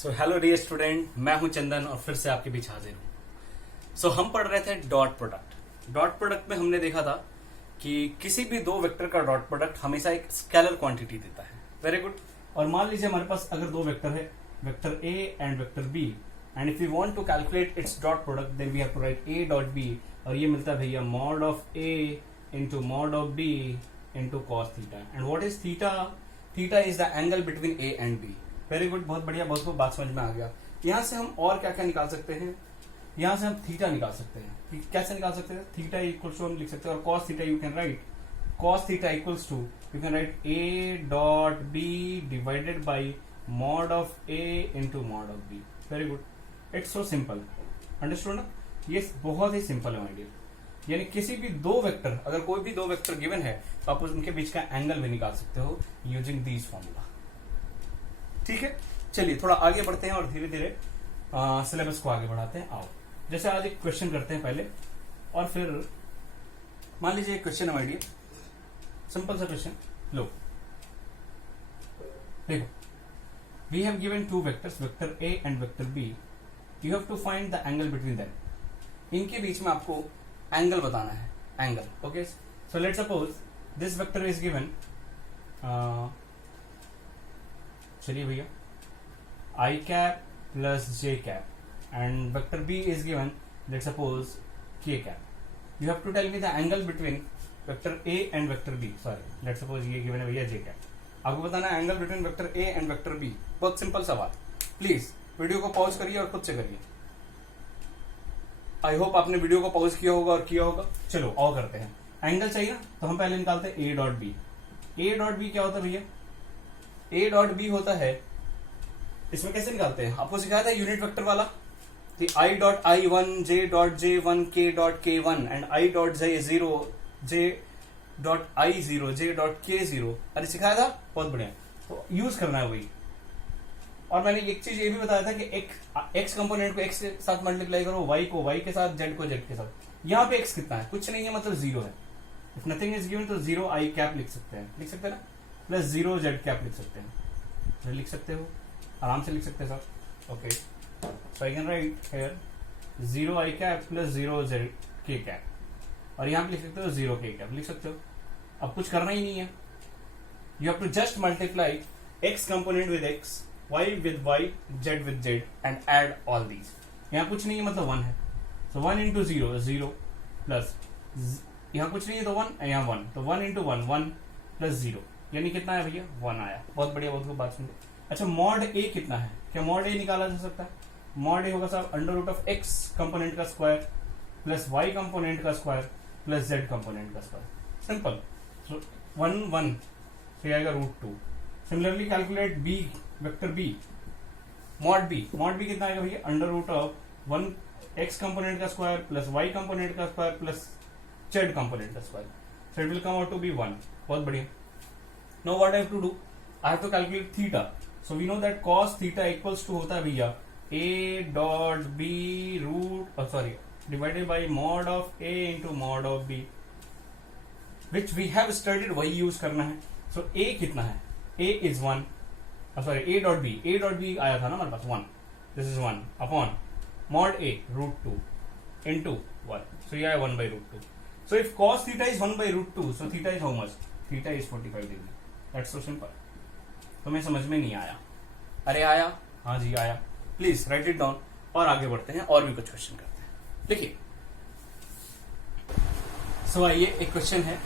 So hello dear student, मैं हूं चंदन और फिर से आपके बीच हाजिर हूं। सो हम पढ़ रहे थे डॉट प्रोडक्ट। डॉट प्रोडक्ट में हमने देखा था कि किसी भी दो वेक्टर का डॉट प्रोडक्ट हमेशा एक स्केलर क्वांटिटी देता है। Very good. और मान लीजिए हमारे पास अगर दो वेक्टर है, vector A and vector B, and if you want to calculate its dot product then we have to write A dot B, और ये मिलता है भैया mod of A into mod of B into cos theta. And what is theta? Theta is the angle between A and B. Very good, बहुत बढ़िया, बहुत बहुत बात समझ में आ गया। यहां से हम और क्या क्या निकाल सकते हैं? यहां से हम थीटा निकाल सकते हैं। कैसे निकाल सकते हैं? थीटा इक्वल्स टू हम लिख सकते हैं, और cos theta you can write cos theta equals to you can write A dot B divided by mod of A into mod of B. Very good, it's so simple. Understood ना? ये बहुत ही simple है my dear. यानी किसी भी दो vector, अगर कोई भी दो वेक्टर गिवन है तो आप उनके बीच का एंगल भी निकाल सकते हो यूजिंग दीज फॉर्मूला। ठीक है, चलिए थोड़ा आगे बढ़ते हैं और धीरे धीरे सिलेबस को आगे बढ़ाते हैं। आओ, जैसे आज एक क्वेश्चन करते हैं पहले, और फिर मान लीजिए एक क्वेश्चन है माय डियर, सिंपल सा क्वेश्चन। लो देखो, we have given two vectors, vector A and vector B. You have to find the angle between them. इनके बीच में आपको एंगल बताना है, angle. Okay, so let's suppose this vector is given, चलिए भैया, I cap plus J cap, and vector B is given, let's suppose K cap. You have to tell me the angle between vector A and vector B. Sorry, let's suppose ये given है भैया J cap. आपको बताना है angle between vector A and vector B. बहुत simple सवाल। Please video को pause करिए और खुद से करिए। आई होप आपने वीडियो को पॉज किया होगा और किया होगा। चलो और करते हैं। एंगल चाहिए ना, तो हम पहले निकालते हैं A dot B. A dot B क्या होता है भैया? ए डॉट बी होता है, इसमें कैसे निकालते हैं? आपको सिखाया था यूनिट वेक्टर वाला, I dot I one, J dot J one, के डॉट के one, and I dot J zero, J dot I zero, J dot के जीरो। अरे सिखाया था, बहुत बढ़िया। तो यूज करना है वही। और मैंने एक चीज ये भी बताया था कि एक्स कंपोनेंट को एक्स के साथ मल्टीप्लाई करो, वाई को वाई के साथ, जेड को जेड के साथ। यहाँ पे एक्स कितना है? कुछ नहीं है, मतलब जीरो है। इफ नथिंग इज गिवन तो जीरो आई कैप लिख सकते हैं, लिख सकते हैं ना, प्लस जीरो जेड कैप लिख सकते हैं। लिख सकते हो, आराम से लिख सकते हैं sir. Okay, so I can right here zero I cap plus zero Z के कैप, और यहां पे लिख सकते हो जीरो के कैप, लिख सकते हो। अब कुछ करना ही नहीं है, you have to just multiply X component with X, Y with Y, Z with Z, and add all these. यहां कुछ नहीं है, मतलब वन है, so one into zero zero, plus यहां कुछ नहीं है तो वन, यहां वन, तो one into one one, plus zero, यानी कितना है भैया? वन आया। बहुत बढ़िया, बहुत बात सुन। अच्छा, मॉड ए कितना है? क्या मॉड ए निकाला जा सकता है? मॉड ए होगा साहब under root of X component का स्क्वायर प्लस वाई कंपोनेंट का स्क्वायर प्लस जेड कंपोनेंट का square. Simple. So one one से आएगा root two. Similarly calculate B, vector B, mod B. Mod B कितना आएगा भैया? Under root of one X component का square plus Y component का square plus Z component का square. So it will come out to be one. बहुत बढ़िया। Now what I have to do? I have to calculate theta. So we know that cos theta equals to होता है भैया a dot b root divided by mod of a into mod of b, which we have studied, वही use करना है। So a कितना है? a is one, a dot b आया था ना हमारे पास, one. This is one upon mod a root two into one. So ये आया 1 by root two. So if cos theta is 1 by root two, so theta is how much? Theta is 45 degree. That's so simple. तुम्हें समझ में नहीं आया? अरे आया, हाँ जी आया। प्लीज राइट इट डाउन और आगे बढ़ते हैं और भी कुछ क्वेश्चन करते हैं। देखिए, सो आइए, एक क्वेश्चन है,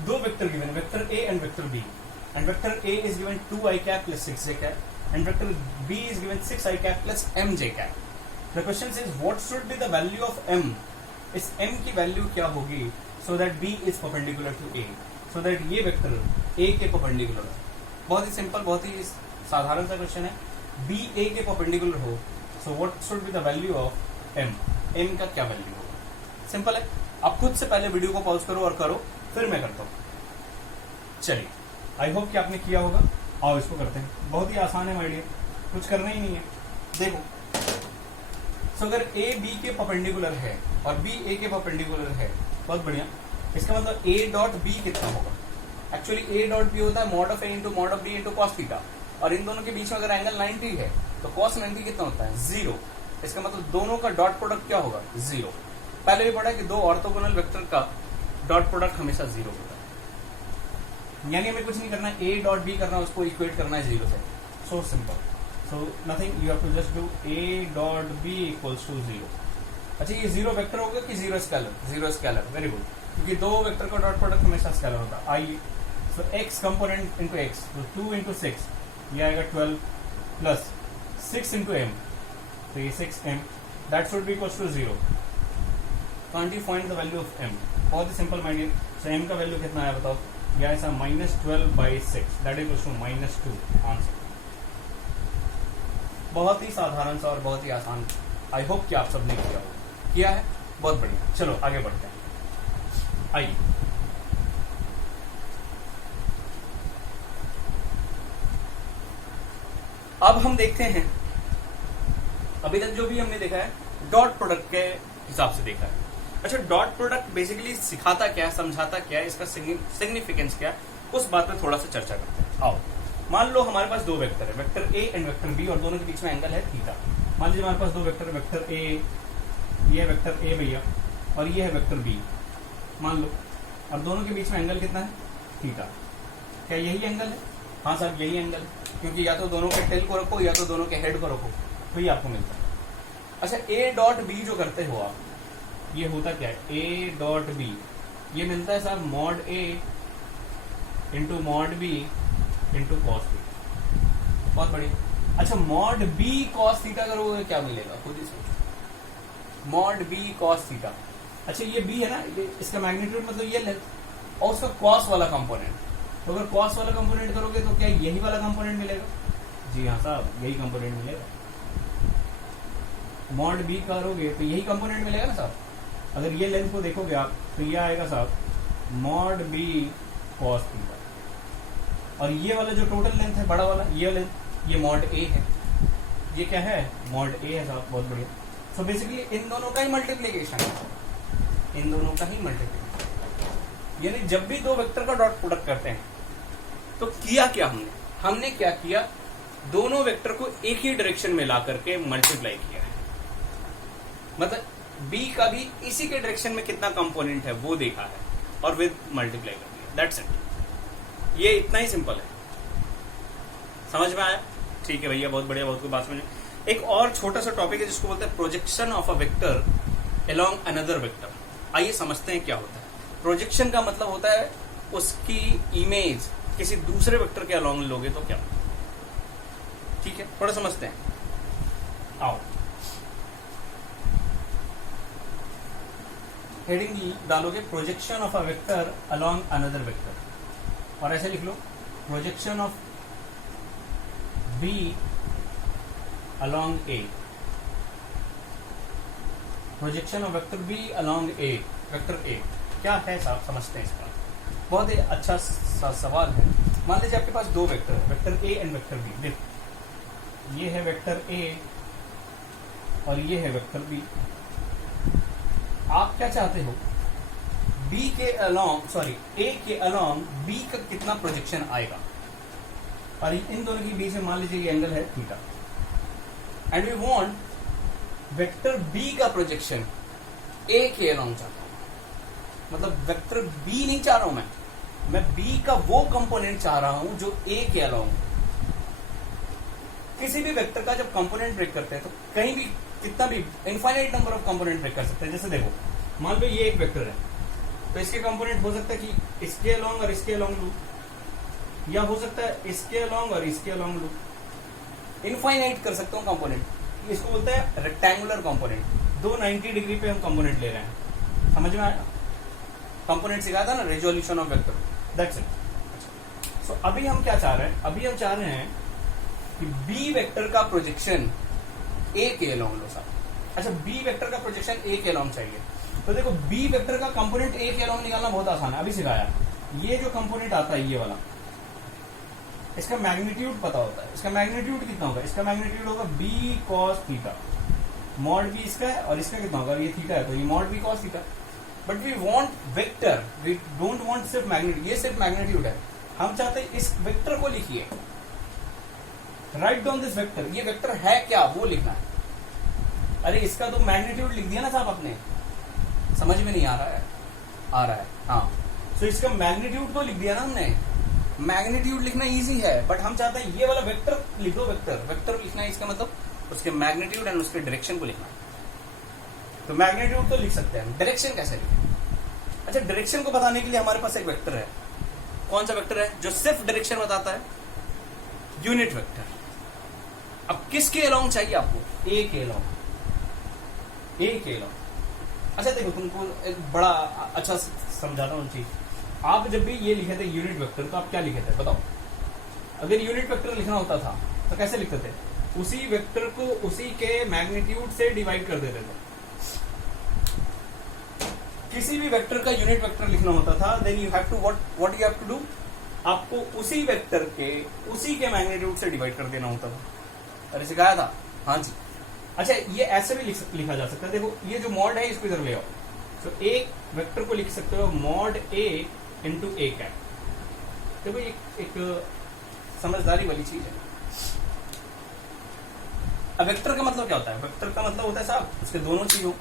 दो vector given, vector A and vector B, and vector A is given 2i cap plus 6j cap, and vector B is given 6i cap plus mj cap. The question is what should be the value of m? इस m की value क्या होगी so that b is perpendicular to a, so that ये vector a के perpendicular है। बहुत ही simple, बहुत ही साधारण सा क्वेश्चन है। b a के परपेंडिकुलर हो, so what should be the value of m? m का क्या वैल्यू होगा? सिंपल है। आप खुद से पहले वीडियो को पॉज करो और करो, फिर मैं करता हूं। चलिए, आई होप कि आपने किया होगा। आओ इसको करते हैं, बहुत ही आसान है माय डियर, कुछ करना ही नहीं है। देखो, सो अगर a b के परपेंडिकुलर है और b a के परपेंडिकुलर है, बहुत बढ़िया, इसका मतलब a डॉट b कितना होगा? एक्चुअली a डॉट b होता है mod of a into mod of b into cos theta, और इन दोनों के बीच में अगर एंगल 90 है तो cos 90 कितना होता है 0। इसका मतलब दोनों का डॉट प्रोडक्ट क्या होगा 0। पहले भी पढ़ा कि दो ऑर्थोगोनल वेक्टर का डॉट प्रोडक्ट हमेशा 0 होता है, यानी हमें कुछ नहीं करना, a डॉट b करना, उसको इक्वेट करना है 0 से। So simple, so nothing, you have to just do a dot b equals to 0। अच्छा, ये 0 वेक्टर होगा कि 0 स्केलर? 0 स्केलर, वेरी गुड, क्योंकि दो वेक्टर का डॉट प्रोडक्ट हमेशा स्केलर होता है। आई सो x कंपोनेंट इंटू x, तो 2 इंटू 6 ये आएगा 12 प्लस 6 इंटू m, तो ये 6m, that should be equals to 0। Can't you find the value of m? बहुत ही सिंपल माइंड। सो m का वैल्यू कितना आया बताओ? यह ऐसा -12/6, दैट इक्वल्स टू -2 आंसर। बहुत ही साधारण सा और बहुत ही आसान। आई होप कि आप सबने किया है, बहुत बढ़िया। चलो आगे बढ़ते हैं, आइए। अब हम देखते हैं, अभी तक जो भी हमने देखा है डॉट प्रोडक्ट के हिसाब से देखा है। अच्छा, डॉट प्रोडक्ट बेसिकली सिखाता क्या है, समझाता क्या है, इसका सिग्निफिकेंस क्या है, उस बात पे थोड़ा सा चर्चा करते हैं। आओ, मान लो हमारे पास दो वेक्टर है, vector A and vector B, और दोनों के बीच में एंगल है थीटा। मान लीजिए हमारे पास दो वेक्टर, वेक्टर ए, ये है वेक्टर ए भैया, और ये है वेक्टर बी, मान लो, और दोनों के बीच में एंगल कितना है थीटा। क्या यही एंगल है? हाँ साहब, यही एंगल है, क्योंकि या तो दोनों के टेल को रखो या तो दोनों के हेड को रखो, तो ये आपको मिलता है। अच्छा, ए डॉट बी जो करते हो आप, ये होता क्या है, ए डॉट बी, ये मिलता है साहब mod A into mod B into cos theta. बहुत बढ़िया। अच्छा, मॉड बी कॉस थीटा करोगे क्या मिलेगा, खुद ही सोचो। मॉड बी कॉस थीटा, अच्छा ये बी है ना, ये इसका मैग्नीट्यूड मतलब ये लेंथ, और उसका कॉस वाला कंपोनेंट, तो अगर कॉस वाला कंपोनेंट करोगे तो क्या यही वाला कंपोनेंट मिलेगा? जी हाँ साहब, यही कंपोनेंट मिलेगा। मॉड बी करोगे तो यही कंपोनेंट मिलेगा ना साहब। अगर ये लेंथ को देखोगे आप, तो ये आएगा साहब मॉड बी कॉस थीटा, और ये वाला जो टोटल लेंथ है बड़ा वाला, ये लेंथ, ये मॉड ए है, ये क्या है मॉड ए है साहब। बहुत बढ़िया। सो बेसिकली इन दोनों का ही मल्टीप्लीकेशन है, इन दोनों का ही मल्टीप्लीकेशन, यानी जब भी दो वेक्टर का डॉट प्रोडक्ट करते हैं तो किया क्या हमने क्या किया, दोनों वेक्टर को एक ही डायरेक्शन में ला करके मल्टीप्लाई किया है, मतलब बी का भी इसी के डायरेक्शन में कितना कंपोनेंट है वो देखा है और विद मल्टीप्लाई कर दिया, दैट्स इट। ये इतना ही सिंपल है, समझ में आया? ठीक है भैया, बहुत बढ़िया, बहुत कोई बात समझ। एक और छोटा सा टॉपिक है जिसको बोलते हैं projection of a vector along another vector. आइए समझते हैं क्या होता है। प्रोजेक्शन का मतलब होता है उसकी इमेज किसी दूसरे वेक्टर के अलोंग लोगे तो क्या, ठीक है, थोड़ा समझते हैं। आओ, हेडिंग डालोगे projection of a vector along another vector, और ऐसे लिख लो projection of B along A, projection of vector B along A, vector A क्या है साहब, समझते हैं इसका। बहुत ही अच्छा सवाल है। मान लीजिए आपके पास दो वेक्टर है, vector A and vector B. देखो, ये है वेक्टर ए और ये है वेक्टर बी। आप क्या चाहते हो, बी के अलोंग, सॉरी ए के अलोंग बी का कितना प्रोजेक्शन आएगा, और इन दोनों के बीच में मान लीजिए ये एंगल है theta, and we want vector B का प्रोजेक्शन ए के अलोंग चाहता हूं। मतलब वेक्टर बी नहीं चाह रहा हूं मैं बी का वो कंपोनेंट चाह रहा हूं जो ए के अलोंग। किसी भी वेक्टर का जब कंपोनेंट ब्रेक करते हैं तो कहीं भी कितना भी infinite number of component break कर सकते हैं। जैसे देखो, मान लो ये एक वेक्टर है, तो इसके कंपोनेंट हो सकता है कि इसके अलोंग और इसके अलोंग लूं, या हो सकता है इसके अलोंग और इसके अलोंग लूं। इनफाइनाइट कर सकता हूं कंपोनेंट। इसको बोलते हैं रेक्टेंगुलर कंपोनेंट। 290 डिग्री पे हम कंपोनेंट ले रहे हैं, समझ में आया? कंपोनेंट सिखाया था ना, resolution of vector, that's it. So अभी हम क्या चाह रहे हैं, अभी हम चाह रहे हैं कि बी वेक्टर का प्रोजेक्शन ए के अलोंग लो साहब। अच्छा, बी वेक्टर का प्रोजेक्शन ए के अलोंग चाहिए, तो देखो बी वेक्टर का कंपोनेंट ए के अलोंग निकालना बहुत आसान है, अभी सिखाया। ये जो कंपोनेंट आता है ये वाला, इसका मैग्नीट्यूड पता होता है। इसका मैग्नीट्यूड कितना होगा, इसका मैग्नीट्यूड होगा B cos theta. Mod B इसका है और इसका कितना होगा, ये थीटा है तो ये mod B cos theta. But we want vector, we don't want सिर्फ मैग्नीट्यूड, ये सिर्फ मैग्नीट्यूड है। हम चाहते हैं इस वेक्टर को लिखिए राइट डाउन दिस वेक्टर, ये वेक्टर है क्या वो लिखना है। अरे इसका तो मैग्नीट्यूड लिख दिया ना साहब आपने, समझ में नहीं आ रहा है? आ रहा है, हाँ। तो इसका मैग्नीट्यूड तो लिख दिया ना हमने। मैग्नीट्यूड लिखना इजी है, बट हम चाहते हैं ये वाला वेक्टर लिख दो। वेक्टर वेक्टर लिखना है, इसका मतलब उसके मैग्नीट्यूड एंड उसके डायरेक्शन को लिखना है। तो मैग्नीट्यूड तो लिख सकते हैं, डायरेक्शन कैसे लिखें? अच्छा, डायरेक्शन को बताने के लिए हमारे पास एक वेक्टर है। कौन सा वेक्टर है जो सिर्फ डायरेक्शन बताता है? Unit vector. अब किसके अलोंग चाहिए आपको? ए के अलोंग, ए के अलोंग। अच्छा देखो, तुमको एक बड़ा अच्छा समझाता हूँ चीज। आप जब भी ये लिखे थे यूनिट वेक्टर, तो आप क्या लिखे थे बताओ? अगर यूनिट वेक्टर लिखना होता था तो कैसे लिखते थे? उसी वेक्टर को उसी के मैग्नीट्यूड से डिवाइड कर देते थे। किसी भी वेक्टर का यूनिट वेक्टर लिखना होता था, then you have to what you have to do, आपको उसी वेक्टर के उसी के मैग्नीट्यूड से डिवाइड कर देना होता था। अरे सिखाया था, हाँ जी। अच्छा, ये ऐसे भी लिखा जा सकता है। देखो, ये जो मॉड है इसको इधर ले आओ। तो एक वेक्टर को लिख सकते हो mod A into A cap. देखो ये एक समझदारी वाली चीज है। अब वेक्टर का मतलब क्या होता है? वेक्टर का मतलब होता है साहब उसके दोनों चीज हो,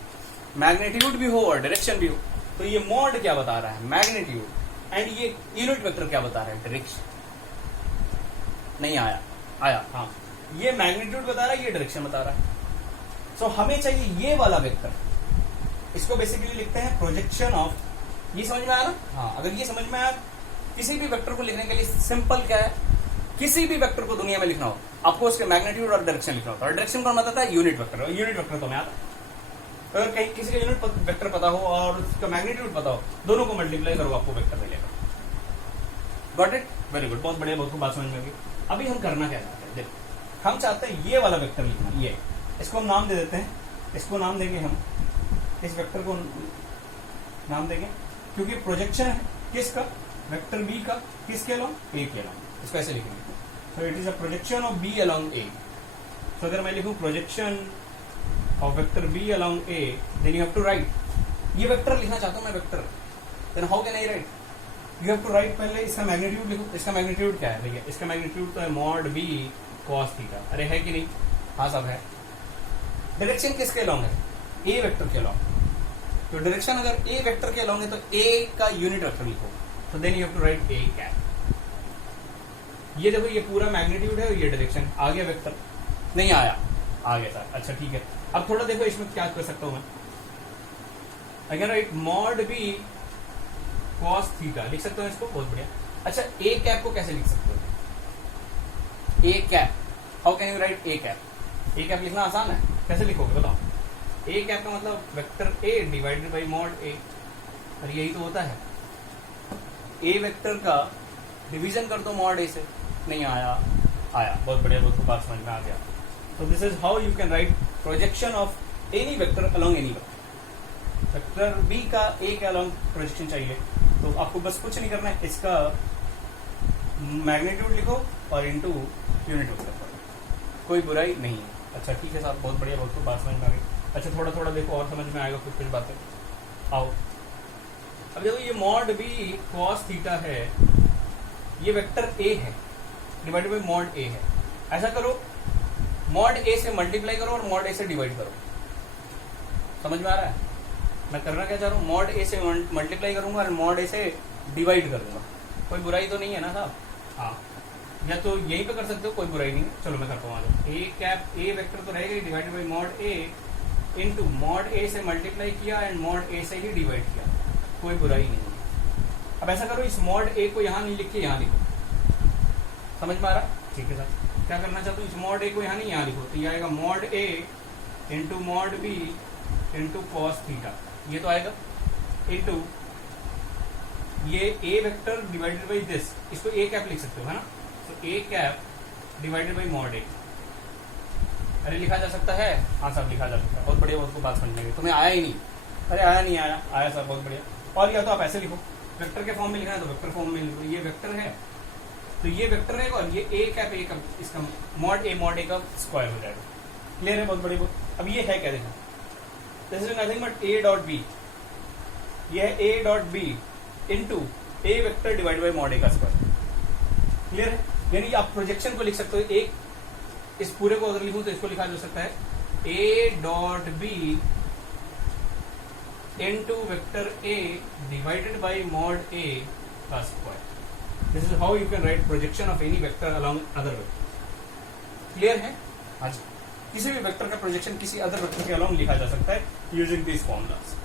मैग्नीट्यूड भी हो और डायरेक्शन भी हो। तो ये मॉड क्या बता रहा है? मैग्नीट्यूड। एंड ये यूनिट वेक्टर क्या बता रहा है? डायरेक्शन। नहीं आया? आया, हाँ। ये मैग्नीट्यूड बता रहा है, ये डायरेक्शन बता रहा है। सो हमें चाहिए ये वाला वेक्टर। इसको बेसिकली लिखते हैं प्रोजेक्शन ऑफ। ये समझ में आया ना? हाँ। अगर ये समझ में आया, किसी भी वेक्टर को लिखने के लिए सिंपल क्या है, किसी भी वेक्टर को दुनिया में लिखना हो आपको उसके मैग्नीट्यूड और डायरेक्शन लिखना होता है। और डायरेक्शन कौन बताता है? Unit vector. यूनिट वेक्टर तो मैं आता है। अगर कहीं किसी का यूनिट वेक्टर पता हो और उसका मैग्नीट्यूड पता हो, दोनों को मल्टीप्लाई करो, आपको वेक्टर मिलेगा। Got it? वेरी गुड, बहुत बढ़िया, बहुत बात समझ में आ गई। अभी हम करना क्या चाहते हैं? देखो, हम चाहते हैं ये वाला वेक्टर लिखना। ये इसको हम नाम दे देते हैं। इसको नाम देंगे हम, इस वेक्टर को नाम देंगे, क्योंकि प्रोजेक्शन है किसका? वेक्टर बी का। किसके अलोंग? ए के अलोंग। इसको ऐसे लिखेंगे, so it is a projection of B along A. तो अगर मैं लिखूं projection of vector B along A, then you have to write, ये वेक्टर लिखना चाहता हूं मैं vector, then how can I write? You have to write, पहले इसका मैग्नीट्यूड लिखो। इसका मैग्नीट्यूड क्या है भैया? इसका मैग्नीट्यूड तो है मॉड बी कॉस थीटा। अरे है कि नहीं? हाँ सब है। डायरेक्शन किसके अलोंग है? ए वेक्टर के अलोंग। तो डायरेक्शन अगर ए वेक्टर के अलोंग है तो ए का यूनिट वेक्टर लिखो। तो then you have to write A cap. ये देखो, ये पूरा मैग्नीट्यूड है और ये डायरेक्शन। आ गया वेक्टर? नहीं आया? आ गया सर। अच्छा ठीक है। अब थोड़ा देखो इसमें क्या कर सकता हूं मैं। I can write mod B cos theta, लिख सकता हूं इसको। बहुत बढ़िया। अच्छा, ए कैप को कैसे लिख सकते हो? A cap, how can you write A cap? A cap लिखना आसान है, कैसे लिखोगे बताओ? ए कैप का मतलब vector A divided by mod A. और यही तो होता है, ए वेक्टर का डिवीजन कर दो मॉड ए से। नहीं आया? आया, बहुत बढ़िया, बहुत बात समझ में आ गया। तो this is how you can write projection of any vector along any vector. Vector B का ए के अलोंग प्रोजेक्शन चाहिए, तो आपको बस कुछ नहीं करना है, इसका मैग्नीट्यूड लिखो और इनटू यूनिट वेक्टर करो, कोई बुराई नहीं है। अच्छा ठीक है साहब, बहुत बढ़िया, बहुत बात समझ में आ गई। अच्छा, थोड़ा थोड़ा देखो और समझ में आएगा कुछ बातें। आओ, अब देखो, ये मॉड बी कॉस थीटा है, ये वेक्टर ए है डिवाइडेड बाई मॉड ए है। ऐसा करो, मॉड ए से मल्टीप्लाई करो और मॉड ए से डिवाइड करो। समझ में आ रहा है मैं करना क्या चाह रहा हूँ? मॉड ए से मल्टीप्लाई करूंगा और मॉड ए से डिवाइड कर दूंगा। कोई बुराई तो नहीं है ना साहब? हाँ, या तो यहीं पे कर सकते हो, कोई बुराई नहीं है। चलो मैं करता हूँ। ए कैप, ए वेक्टर तो रहेगा divided by mod A into mod A से मल्टीप्लाई किया एंड मॉड ए से ही डिवाइड किया, कोई बुराई नहीं है। अब ऐसा करो, इस मॉड ए को यहाँ नहीं लिख के यहाँ लिखो। समझ में आ रहा? ठीक है सर, क्या करना चाहते हो? इस मॉड ए को यहाँ नहीं यहाँ लिखो, तो ये आएगा mod A into mod B into cos theta. ये तो आएगा इंटू ये A vector divided by this, इसको ए कैप लिख सकते हो, है ना? तो A cap divided by mod A. अरे लिखा जा सकता है? हाँ साहब लिखा जा सकता है। बहुत बढ़िया, बहुत बात समझ में। तुम्हें आया ही नहीं? अरे आया नहीं? आया, आया सर, बहुत बढ़िया। और या तो आप ऐसे लिखो, वेक्टर के फॉर्म में लिखना है तो वेक्टर फॉर्म में लिखो। ये वेक्टर है तो ये वेक्टर रहेगा और ये ए कैप ए का, इसका मॉड ए का स्क्वायर हो जाएगा। क्लियर है? बहुत बढ़िया। अब ये है क्या? देखो, this is nothing but A dot B. ये है A dot B into A vector divide by mod A का स्क्वायर। क्लियर है? यानी आप प्रोजेक्शन को लिख सकते हो, एक इस पूरे को अगर लिखूं तो इसको लिखा जा सकता है A dot B into vector A divided by mod A का square. This is how you can write projection of any vector along other vector. Clear है? आज किसी भी वेक्टर का प्रोजेक्शन किसी अदर वेक्टर के अलोंग लिखा जा सकता है यूजिंग दिस फॉर्मूलाज।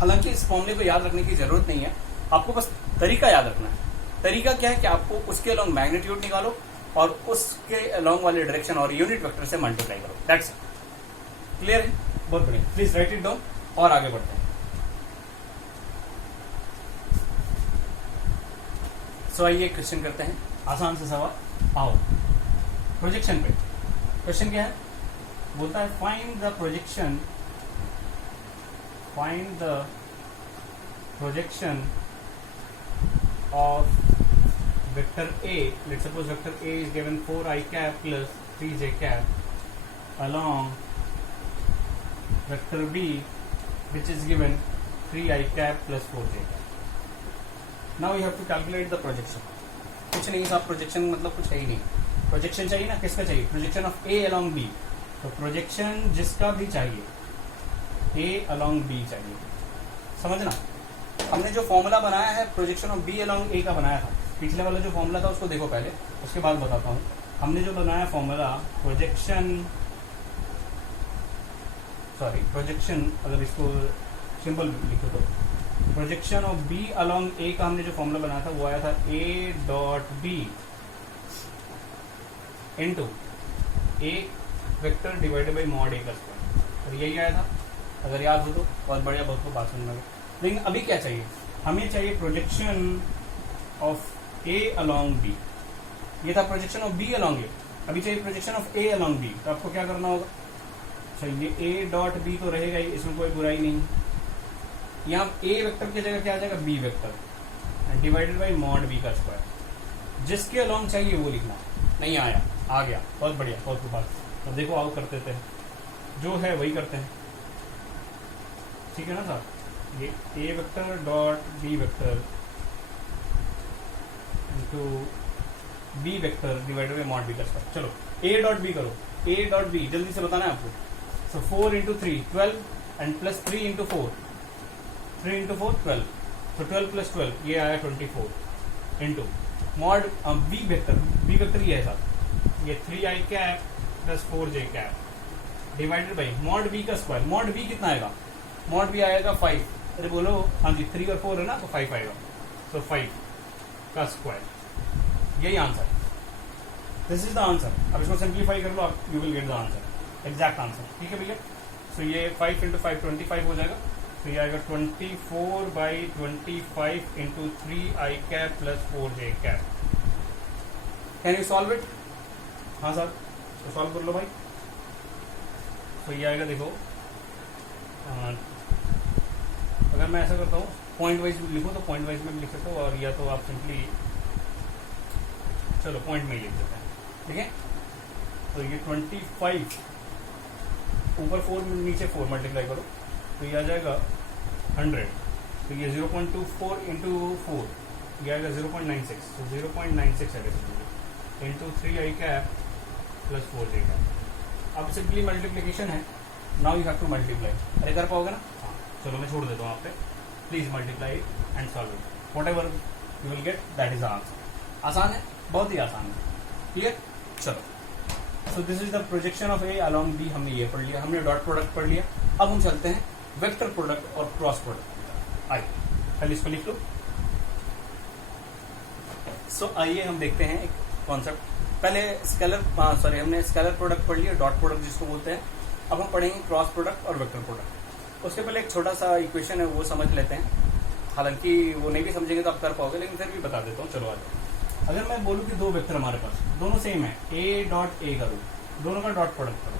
हालांकि इस फॉर्मूले को याद रखने की जरूरत नहीं है, आपको बस तरीका याद रखना है। तरीका क्या है कि आपको उसके अलोंग मैग्नीट्यूड निकालो और उसके अलोंग वाले डायरेक्शन और यूनिट वेक्टर से मल्टीप्लाई करो। That's it. क्लियर है? बहुत बढ़िया। प्लीज राइट इट डाउन और आगे बढ़ते हैं। सो आइए क्वेश्चन करते हैं, आसान से सवाल। आओ प्रोजेक्शन पे। क्वेश्चन क्या है? बोलता है find the projection of vector A. Let's suppose vector A is given 4i cap plus 3j cap along vector B, which is given 3i cap plus 4j cap. Now you have to calculate the projection. कुछ नहीं साहब, projection मतलब कुछ है ही नहीं। Projection चाहिए ना, किसका चाहिए? Projection of A along B। तो प्रोजेक्शन जिसका भी चाहिए, A along B चाहिए। समझना, हमने जो फॉर्मूला बनाया है projection of B along A का बनाया था, पिछले वाला जो फॉर्मूला था उसको देखो पहले, उसके बाद बताता हूँ। हमने जो बनाया फॉर्मूला प्रोजेक्शन, अगर इसको सिंपल लिखो तो projection of B along A का हमने जो फॉर्मूला बनाया था वो आया था A dot B into A vector divided by mod A का स्क्वायर। और यही आया था, अगर याद हो तो बहुत बढ़िया, बहुत को बात समझना। लेकिन अभी क्या चाहिए? हमें चाहिए projection of A along B. ये था projection of B along A, अभी चाहिए projection of A along B. तो आपको क्या करना होगा? चलिए ए डॉट बी तो रहेगा ही, इसमें कोई बुराई नहीं। यहाँ ए वेक्टर की जगह क्या आ जाएगा? B vector divided by mod B का स्क्वायर। जिसके अलॉन्ग चाहिए वो लिखना। नहीं आया, आ गया, बहुत बढ़िया, बहुत बात। अब देखो आओ करते थे, जो है वही करते हैं, ठीक है ना साहब? ये A vector dot B vector into B vector divided by mod B का स्क्वायर। चलो ए डॉट बी करो, ए डॉट बी जल्दी से बताना है आपको। सो 4 into 3 12 and plus 3 into 4 3 into 4 12। तो 12 प्लस 12 ये आया 24 इंटू मॉड बी वेक्टर ये है साहब, ये 3i cap plus 4j cap divided by mod B का स्क्वायर। मॉड बी कितना आएगा? मॉड बी आएगा 5। अरे बोलो, हाँ जी 3 और 4 है ना, तो 5 आएगा। तो 5 का स्क्वायर, यही answer. This is the answer. अब इसको सिंप्लीफाई कर लो आप, you will get the answer, exact answer. ठीक है भैया? सो ये 5 इंटू 5 25 हो जाएगा। तो ये आएगा 24/25 into 3i cap plus 4j cap. Can you solve it? हाँ सर, तो सॉल्व कर लो भाई। तो ये आएगा, देखो अगर मैं ऐसा करता हूँ पॉइंट वाइज लिखो तो पॉइंट वाइज में भी लिख सकता हूँ, और या तो आप सिंपली चलो पॉइंट में ही लिख देते हैं। ठीक है? तो ये 25 ऊपर 4 नीचे 4 मल्टीप्लाई करो तो ये आ जाएगा 100। तो ये 0.24 इंटू 4 ये आएगा 0.96। तो 0.96 है into 3i cap plus 4j cap. अब सिंपली मल्टीप्लीकेशन है, now you have to multiply. अरे कर पाओगे ना? हाँ, चलो मैं छोड़ देता हूँ आप पे। Please multiply and solve it, whatever you will get that is the answer. आसान है, बहुत ही आसान है। क्लियर? चलो, so this is the projection of A along B. हमने ये पढ़ लिया, हमने डॉट प्रोडक्ट पढ़ लिया। अब हम चलते हैं वेक्टर प्रोडक्ट और क्रॉस प्रोडक्ट। आइए पहले इसको लिख लो। सो आइए हम देखते हैं एक कॉन्सेप्ट। पहले हमने स्केलर प्रोडक्ट पढ़ लिया, डॉट प्रोडक्ट जिसको बोलते हैं। अब हम पढ़ेंगे क्रॉस प्रोडक्ट और वेक्टर प्रोडक्ट। उसके पहले एक छोटा सा इक्वेशन है, वो समझ लेते हैं। हालांकि वो नहीं भी समझेंगे तो आप कर पाओगे, लेकिन फिर भी बता देता हूँ। चलो आ जाओ। अगर मैं बोलूँ कि दो वेक्टर हमारे पास दोनों सेम है, ए डॉट ए करो, दोनों का डॉट प्रोडक्ट करो।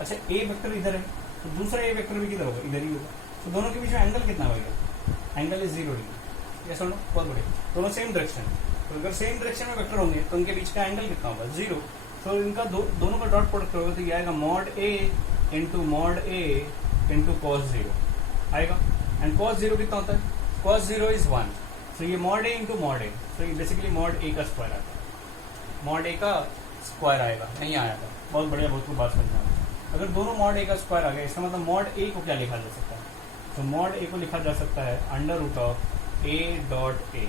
अच्छा, ए वेक्टर इधर है तो दूसरा ए वेक्टर भी किधर होगा? इधर ही होगा। तो दोनों के बीच में एंगल कितना होगा? Angle is 0 degree. ये सुनो, बहुत बढ़िया। दोनों सेम डायरेक्शन, तो अगर सेम डायरेक्शन में वेक्टर होंगे तो उनके बीच का एंगल कितना होगा? 0। तो इनका दोनों का डॉट प्रोडक्ट होगा तो ये आएगा mod A into mod A into cos 0 आएगा। एंड कॉस 0 कितना होता है? Cos 0 is 1। तो ये मॉड ए इंटू मॉड ए, तो ये बेसिकली मॉड ए का स्क्वायर आता है। मॉड ए का स्क्वायर आएगा, नहीं आया था। बहुत बढ़िया, बहुत खूब बात समझना। अगर दोनों मॉड ए का स्क्वायर आ गया, इसका मतलब मॉड ए को क्या लिखा जा सकता है? तो मॉड ए को लिखा जा सकता है under root of A dot A.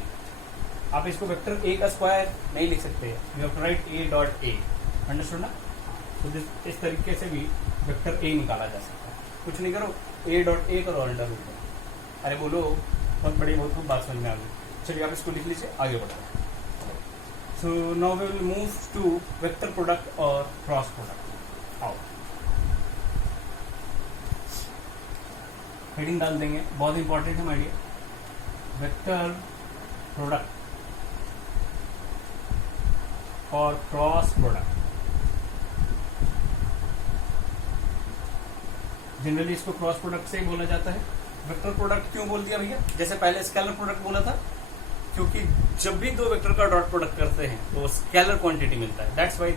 आप इसको वेक्टर ए का स्क्वायर नहीं लिख सकते, you have to write A dot A. Understood ना? तो इस तरीके से भी वेक्टर ए निकाला जा सकता है। कुछ नहीं करो, ए डॉट ए करो, अंडर रूट। अरे बोलो, बहुत बड़ी, बहुत खूब बात समझ में आ गई। चलिए आप इसको लिख लीजिए, आगे बढ़ो। So now we will move to vector product और क्रॉस प्रोडक्ट। आओ हेडिंग डाल देंगे, बहुत इंपॉर्टेंट है माय डियर। वेक्टर प्रोडक्ट और क्रॉस प्रोडक्ट। जनरली इसको क्रॉस प्रोडक्ट से ही बोला जाता है। वेक्टर प्रोडक्ट क्यों बोल दिया भैया? जैसे पहले स्केलर प्रोडक्ट बोला था, क्योंकि जब भी दो वेक्टर का डॉट प्रोडक्ट करते हैं तो वो स्केलर क्वांटिटी मिलता है। That's why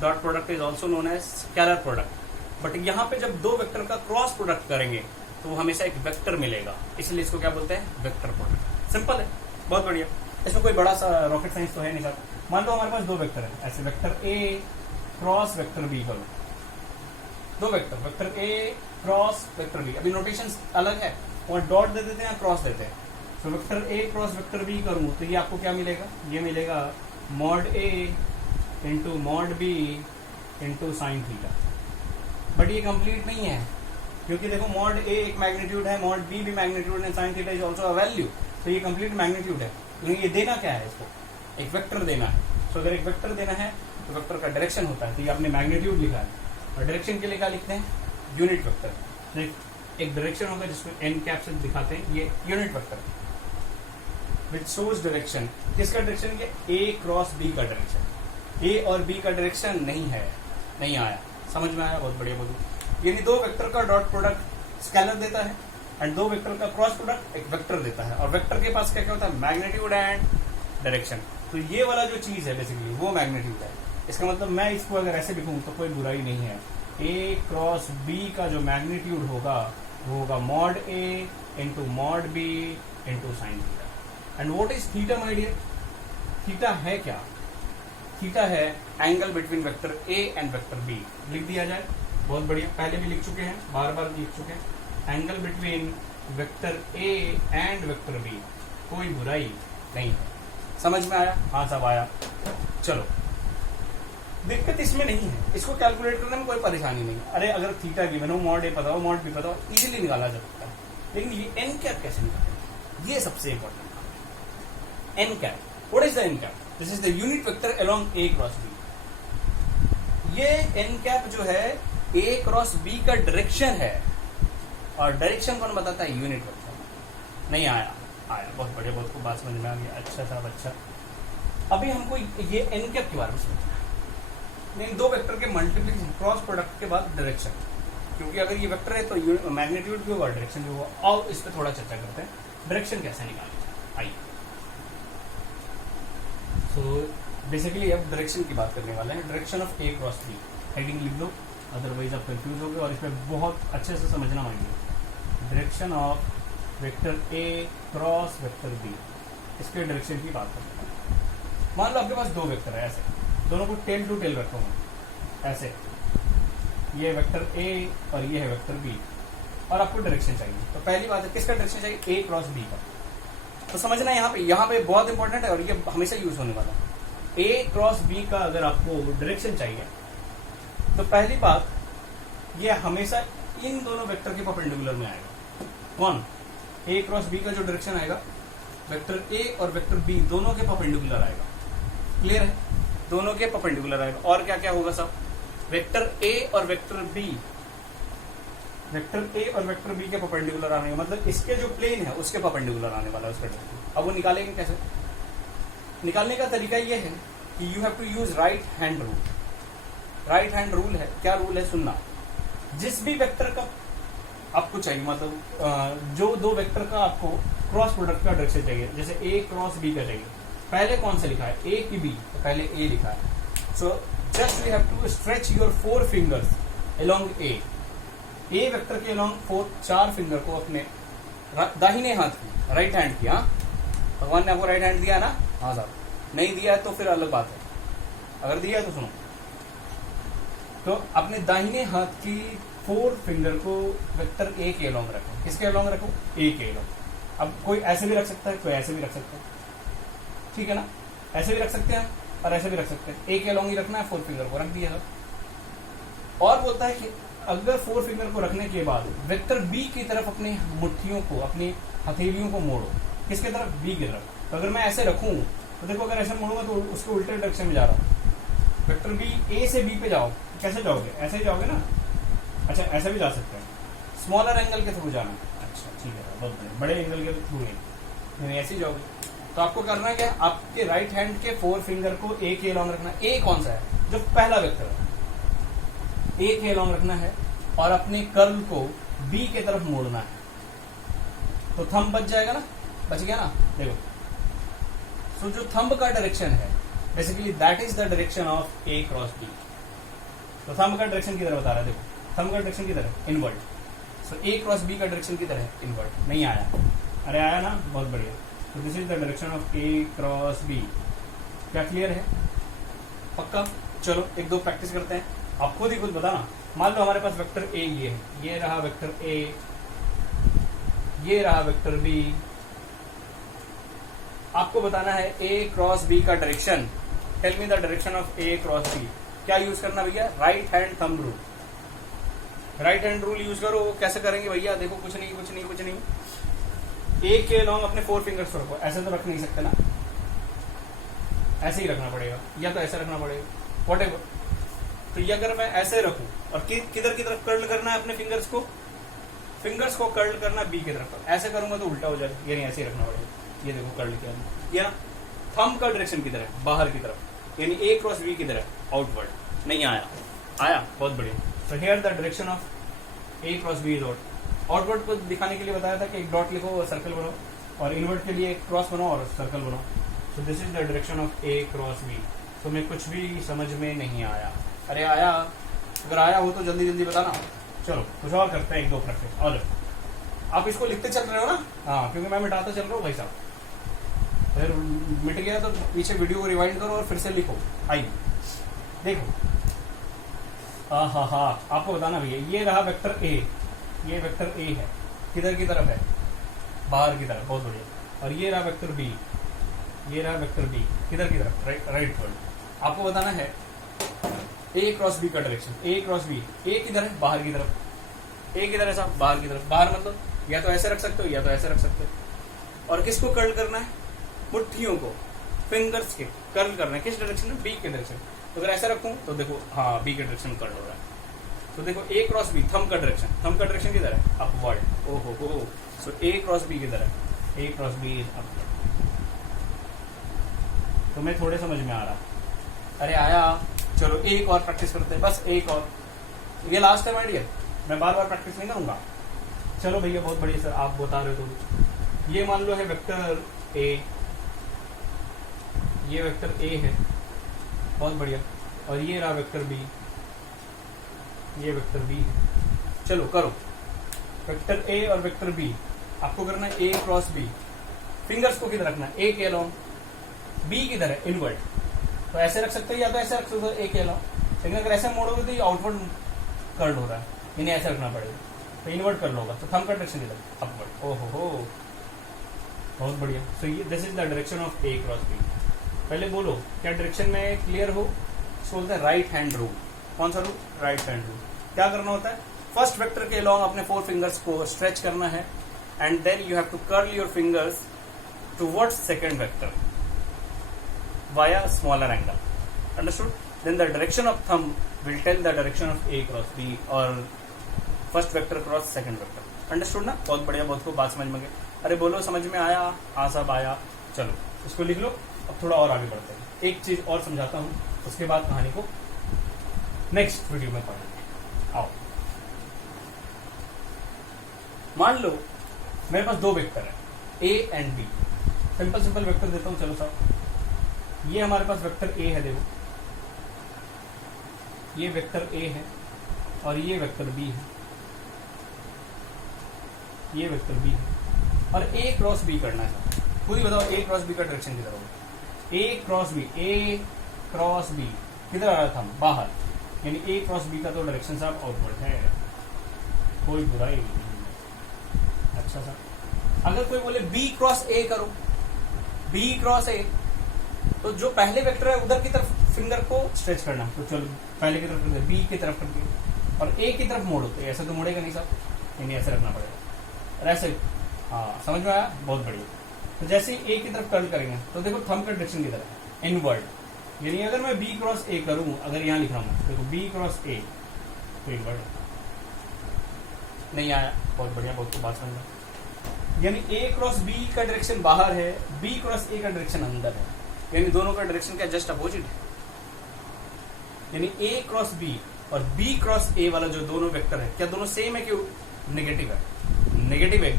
dot product is also known as scalar product. But यहाँ पे जब दो वेक्टर का क्रॉस प्रोडक्ट करेंगे तो वो हमेशा एक वेक्टर मिलेगा, इसलिए इसको क्या बोलते हैं? Vector product. सिंपल है, बहुत बढ़िया। इसमें कोई बड़ा सा रॉकेट साइंस तो है नहीं सर। मान लो हमारे पास दो वेक्टर है, ऐसे vector A cross vector B करो, दो vector, vector A cross vector B. अभी नोटेशन अलग है, और डॉट दे देते हैं, क्रॉस देते हैं। तो vector A cross vector B करूं तो ये आपको क्या मिलेगा? ये मिलेगा mod A into mod B into sine theta. But ये कंप्लीट नहीं है, क्योंकि देखो मॉड ए एक मैग्नीट्यूड है, मॉड बी भी मैग्नीट्यूड है, sine theta is also a value. तो ये कंप्लीट मैग्नीट्यूड है, क्योंकि ये देना क्या है? इसको एक वेक्टर देना है। तो अगर एक वेक्टर देना है तो वेक्टर का डायरेक्शन होता है, तो ये आपने मैग्नीट्यूड लिखा है। और डायरेक्शन के लिए क्या लिखते हैं? Unit vector. एक डायरेक्शन होगा जिसमें एन कैप से दिखाते हैं, ये unit vector which shows direction. किसका डायरेक्शन? ये ए क्रॉस बी का डायरेक्शन। ए और बी का डायरेक्शन नहीं है, नहीं आया, समझ में आया? बहुत बढ़िया, बहुत। यानी दो वेक्टर का डॉट प्रोडक्ट स्केलर देता है, एंड दो वेक्टर का क्रॉस प्रोडक्ट एक वेक्टर देता है। और वेक्टर के पास क्या क्या होता है? Magnitude and direction. तो ये वाला जो चीज है बेसिकली वो मैग्नीट्यूड है। इसका मतलब मैं इसको अगर ऐसे लिखूं तो कोई बुराई नहीं है। ए क्रॉस बी का जो मैग्नीट्यूड होगा वो होगा mod A into mod B into sine theta. And what is theta my dear? Theta है क्या? थीटा है angle between vector A and vector B. लिख दिया जाए, बहुत बढ़िया, पहले भी लिख चुके हैं, बार बार लिख चुके हैं। Angle between vector A and vector B, कोई बुराई नहीं है। समझ में आया? हाँ सब आया। चलो, दिक्कत इसमें नहीं है, इसको कैलकुलेट करने में कोई परेशानी नहीं। अरे अगर थीटा गिवन हो, मॉड ए पता हो, मॉड बी पता हो, इजीली निकाला जा सकता है। लेकिन ये एन कैप कैसे निकालेंगे? ये सबसे इंपॉर्टेंट काम है। N cap, what is the N cap? This is the unit vector along A cross B. ये एन कैप जो है ए क्रॉस बी का डायरेक्शन है, और डायरेक्शन कौन बताता है? Unit vector. नहीं आया? आया, बहुत बढ़िया, बहुत खूब बात समझ में आ गया। अच्छा साहब, अच्छा। अभी हमको ये एन कैप के बारे में सोचना है। नहीं, दो वेक्टर के मल्टीप्लिकेशन क्रॉस प्रोडक्ट के बाद डायरेक्शन, क्योंकि अगर ये वेक्टर है तो मैग्नीट्यूड भी होगा, डायरेक्शन भी होगा। आओ इस पर थोड़ा चर्चा करते हैं, डायरेक्शन कैसे निकालें। आइए, सो बेसिकली अब डायरेक्शन की बात करने वाले हैं। Direction of A cross B, heading लिख दो, अदरवाइज आप कंफ्यूज हो गए। और इसमें बहुत अच्छे से समझना मांगिए। Direction of vector A cross vector B, इसके डायरेक्शन की बात करते हैं। मान लो आपके पास दो वेक्टर है, ऐसे दोनों को टेल टू टेल रखो, ऐसे, ये वेक्टर ए और ये है वेक्टर बी, और आपको डायरेक्शन चाहिए। तो पहली बात है, किसका डायरेक्शन चाहिए? ए क्रॉस बी का। तो समझना यहाँ पे बहुत इंपॉर्टेंट है, और ये हमेशा यूज होने वाला है। ए क्रॉस बी का अगर आपको डायरेक्शन चाहिए तो पहली बात, ये हमेशा इन दोनों वेक्टर के परपेंडिकुलर में आएगा। कौन? ए क्रॉस बी का जो डायरेक्शन आएगा, वेक्टर ए और वेक्टर बी दोनों के परपेंडिकुलर आएगा। क्लियर है? दोनों के परपेंडिकुलर आएगा। और क्या क्या होगा सब? वेक्टर ए और वेक्टर बी, वेक्टर ए और वेक्टर बी के परपेंडिकुलर आने, मतलब इसके जो प्लेन है उसके परपेंडिकुलर आने वाला है उसका डायरेक्शन। अब वो निकालेंगे कैसे? निकालने का तरीका ये है कि you have to use right hand rule. Right hand rule है, क्या रूल है सुनना। जिस भी वेक्टर का आपको चाहिए, मतलब जो दो वेक्टर का आपको क्रॉस प्रोडक्ट का डायरेक्शन चाहिए, जैसे ए क्रॉस बी का चाहिए, पहले कौन सा लिखा है? ए की बी, तो पहले ए लिखा है। So just you have to stretch your 4 fingers along A. A vector के अलोंग 4 फिंगर को अपने दाहिने हाथ की, राइट हैंड की, हाँ भगवान ने आपको राइट हैंड दिया ना? हाँ साहब, नहीं दिया है तो फिर अलग बात है। अगर दिया है तो सुनो। तो अपने दाहिने हाथ की 4 फिंगर को वेक्टर ए के अलोंग रखो। किसके अलोंग रखो? ए के अलोंग। अब कोई ऐसे भी रख सकता है, कोई ऐसे भी रख सकता है, ठीक है ना? ऐसे भी रख सकते हैं और ऐसे भी रख सकते हैं। ए के अलोंग ही रखना है, 4 फिंगर को रख दिया। और बोलता है कि अगर 4 फिंगर को रखने के बाद वेक्टर बी की तरफ अपनी मुट्ठियों को, अपनी हथेलियों को मोड़ो। किसके तरफ? बी की तरफ। तो अगर मैं ऐसे रखूं तो देखो, अगर ऐसे मोड़ूंगा तो उसके उल्टे डायरेक्शन में जा रहा हूं। वेक्टर बी, ए से बी पे जाओ, कैसे जाओगे? ऐसे ही जाओगे ना? अच्छा, ऐसे भी जा सकते हैं, स्मॉलर एंगल के थ्रू जाना। अच्छा ठीक है, बहुत बढ़िया, बड़े एंगल के थ्रू नहीं, ऐसे ही जाओगे। तो आपको करना क्या है, आपके राइट हैंड के 4 फिंगर को ए के अलोंग रखना। ए कौन सा है? जो पहला वेक्टर है, ए के अलोंग रखना है और अपने कर्ल को बी के तरफ मोड़ना है। तो थंब बच जाएगा ना? बच गया ना? देखो, सो जो थंब का डायरेक्शन है basically that is the direction of A cross B. तो थंब का डायरेक्शन किधर बता रहा है? देखो, थंब का डायरेक्शन किधर है? इनवर्ड। सो ए क्रॉस बी का डायरेक्शन किधर है? इनवर्ड। नहीं आया? अरे आया ना, बहुत बढ़िया। तो this is the direction of A cross B. क्या क्लियर है? पक्का? चलो एक दो प्रैक्टिस करते हैं, आप खुद ही कुछ बताना। मान लो हमारे पास वेक्टर ए ये है, ये रहा वेक्टर ए, ये रहा वेक्टर बी। आपको बताना है ए क्रॉस बी का direction. Tell me the direction of A cross B. क्या यूज करना भैया? Right hand thumb rule. Right hand rule use करो। कैसे करेंगे भैया? देखो, कुछ नहीं। ए के अलोंग अपने 4 फिंगर्स रखो। ऐसे तो रख नहीं सकते ना, ऐसे ही रखना पड़ेगा, या तो ऐसे रखना पड़ेगा, व्हाटएवर। तो ये अगर मैं ऐसे रखूं और किधर की तरफ कर्ल करना है अपने फिंगर्स को कर्ल करना बी की तरफ। ऐसे करूंगा तो उल्टा हो जाएगा, यानी ऐसे ही रखना पड़ेगा। ये देखो कर्ल किया, या थंब का डायरेक्शन किधर है? बाहर की तरफ, यानी ए क्रॉस बी किधर है? आउटवर्ड। नहीं आया? आया, बहुत बढ़िया। So here the direction of A cross B is outward को दिखाने के लिए बताया था कि एक डॉट लिखो और सर्कल बनाओ, और इनवर्ड के लिए एक क्रॉस बनाओ और सर्कल बनाओ। So this is the direction of A cross B. तो मैं कुछ भी समझ में नहीं आया? अरे आया? अगर आया हो तो जल्दी जल्दी बताना। चलो कुछ और करते हैं, एक दो प्रैक्टिस और। आप इसको लिखते चल रहे हो ना? हाँ, क्योंकि मैं मिटाता चल रहा हूँ भाई साहब। फिर मिट गया तो पीछे वीडियो को रिवाइंड करो और फिर से लिखो। आइए देखो, हाँ, आपको बताना भैया, ये रहा वेक्टर ए, ये वेक्टर ए है, किधर की तरफ है? बाहर की तरफ। बहुत बढ़िया। और ये रहा वेक्टर बी, ये रहा वेक्टर बी, किधर की तरफ? Right word. आपको बताना है ए क्रॉस बी का डायरेक्शन। ए क्रॉस बी, ए किधर है? बाहर की तरफ। ए किधर है साहब? बाहर की तरफ। बाहर मतलब या तो ऐसे रख सकते हो या तो ऐसे रख सकते हो। और किसको कर्ल करना है? मुट्ठियों को, फिंगर्स के कर्ल करना है। किस डायरेक्शन में? बी के डायरेक्शन। तो अगर ऐसा रखूं तो देखो, हाँ, बी के डायरेक्शन कर्ल हो रहा है। तो देखो ए क्रॉस बी, थंब का डायरेक्शन। थंब का डायरेक्शन किधर है? अपवर्ड। ओहो। सो ए क्रॉस बी किधर है? A cross B is upward. तो मैं थोड़े समझ में आ रहा? अरे आया? चलो एक और प्रैक्टिस करते हैं, बस एक और। ये लास्ट है माय डियर, मैं बार बार प्रैक्टिस नहीं करूंगा। चलो भैया, बहुत बढ़िया सर, आप बता रहे हो तो। ये मान लो है वेक्टर ए, ये वेक्टर ए है, बहुत बढ़िया। और ये रहा वेक्टर बी, ये वेक्टर बी है। चलो करो, वेक्टर ए और वेक्टर बी आपको करना है ए क्रॉस बी। फिंगर्स को किधर रखना है? ए के अलोंग। बी किधर है? इनवर्ड। तो ऐसे रख सकते हो या तो ऐसे रख सकते हो, ए के अलावा। लेकिन अगर ऐसे मोड़ोगे तो ये आउटवर्ड कर्ल हो रहा है, इन्हें ऐसे रखना पड़ेगा। तो इनवर्ड कर्ल होगा। तो थंब का डायरेक्शन किधर? अपवर्ड। ओहो, बहुत बढ़िया। सो ये this is the direction of A cross B. पहले बोलो क्या डायरेक्शन में क्लियर हो? इसको बोलते हैं राइट हैंड रूल। कौन सा रूल? Right hand rule. क्या करना होता है? फर्स्ट वेक्टर के अलोंग अपने 4 फिंगर्स को स्ट्रेच करना है, and then you have to curl your fingers towards second vector via smaller angle. Understood? Then the direction of thumb will tell the direction of A cross B or first vector cross second vector. Understood ना? बहुत बढ़िया, बहुत को बात समझ में गई। अरे बोलो, समझ में आया? हाँ सब आया। चलो इसको लिख लो। अब थोड़ा और आगे बढ़ते हैं, एक चीज और समझाता हूँ, उसके बाद कहानी को नेक्स्ट वीडियो में पढ़ेंगे। आओ, मान लो मेरे पास 2 वेक्टर है, A and B। Simple vector देता हूँ। चलो साहब, ये हमारे पास वेक्टर ए है, देखो ये वेक्टर ए है और ये वेक्टर बी है, ये वेक्टर बी है, और ए क्रॉस बी करना है। खुद ही बताओ ए क्रॉस बी का डायरेक्शन किधर होगा? ए क्रॉस बी, ए क्रॉस बी किधर आ रहा था, बाहर, यानी ए क्रॉस बी का तो डायरेक्शन साहब आउटवर्ड है, कोई बुराई नहीं। अच्छा सा, अगर कोई बोले बी क्रॉस ए करो, बी क्रॉस ए, तो जो पहले वेक्टर है उधर की तरफ फिंगर को स्ट्रेच करना, तो चलो पहले की तरफ बी की तरफ कर दिए और ए की तरफ मोड़ो, तो ऐसे तो मुड़ेगा नहीं साहब, यानी ऐसे रखना पड़ेगा, ऐसे। हाँ समझ में आया, बहुत बढ़िया। तो जैसे ही ए की तरफ कर्ल करेंगे तो देखो थंब का डायरेक्शन किधर है, इनवर्ड, यानी अगर मैं बी क्रॉस ए करूं, अगर यहां लिख रहा हूं देखो बी क्रॉस ए, तो इनवर्ड नहीं आया, बहुत बढ़िया, बहुत बात समझ, यानी ए क्रॉस बी का डायरेक्शन बाहर है, बी क्रॉस ए का डायरेक्शन अंदर है, यानी दोनों का डायरेक्शन क्या जस्ट अपोजिट है, यानी ए क्रॉस बी और बी क्रॉस ए वाला जो दोनों वेक्टर है, क्या दोनों सेम है कि नेगेटिव है, नेगेटिव है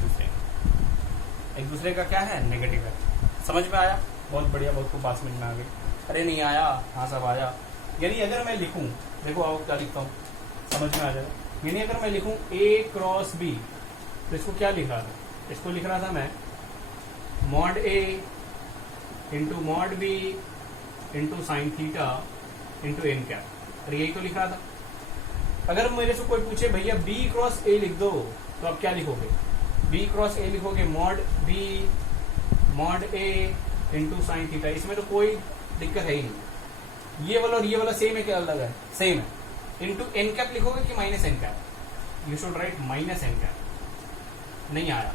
एक दूसरे का क्या है, नेगेटिव है। समझ में आया, बहुत बढ़िया, बहुत खूब बात समझ में आ गई। अरे नहीं आया, हाँ सब आया। यानी अगर मैं लिखूं, देखो आओ क्या लिखता हूं, समझ में आ जाएगा। यानी अगर मैं लिखूं ए क्रॉस बी, तो इसको क्या लिख रहा था, इसको लिख रहा था मैं mod A into mod B into sine theta into N cap, अरे यही तो लिख रहा था। अगर मेरे से कोई पूछे भैया बी क्रॉस ए लिख दो, तो आप क्या लिखोगे, बी क्रॉस ए लिखोगे mod B mod A into sine theta, इसमें तो कोई दिक्कत है ही नहीं। ये वाला और ये वाला सेम है क्या अलग है, सेम है। इंटू एन कैप लिखोगे कि minus N cap, you should write minus N cap. नहीं आया,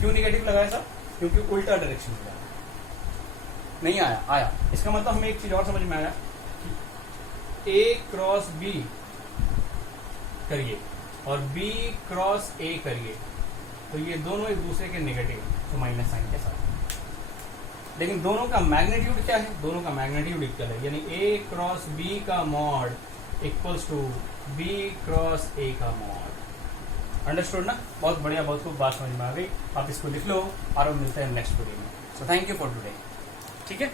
क्यों निगेटिव लगाया सर, क्योंकि उल्टा डायरेक्शन में नहीं आया। आया, इसका मतलब हमें एक चीज और समझ में आया कि ए क्रॉस बी करिए और बी क्रॉस ए करिए, तो ये दोनों एक दूसरे के नेगेटिव, तो माइनस साइन के साथ। लेकिन दोनों का मैग्नीट्यूड क्या है, दोनों का मैग्नीट्यूड इक्वल है, यानी ए क्रॉस बी का mod equals to B cross A का मॉड। अंडरस्टूड ना, बहुत बढ़िया, बहुत खूब बात समझ में आ गई। आप इसको लिख लो और मिलते हैं नेक्स्ट वीडियो में। So thank you for today, ठीक है।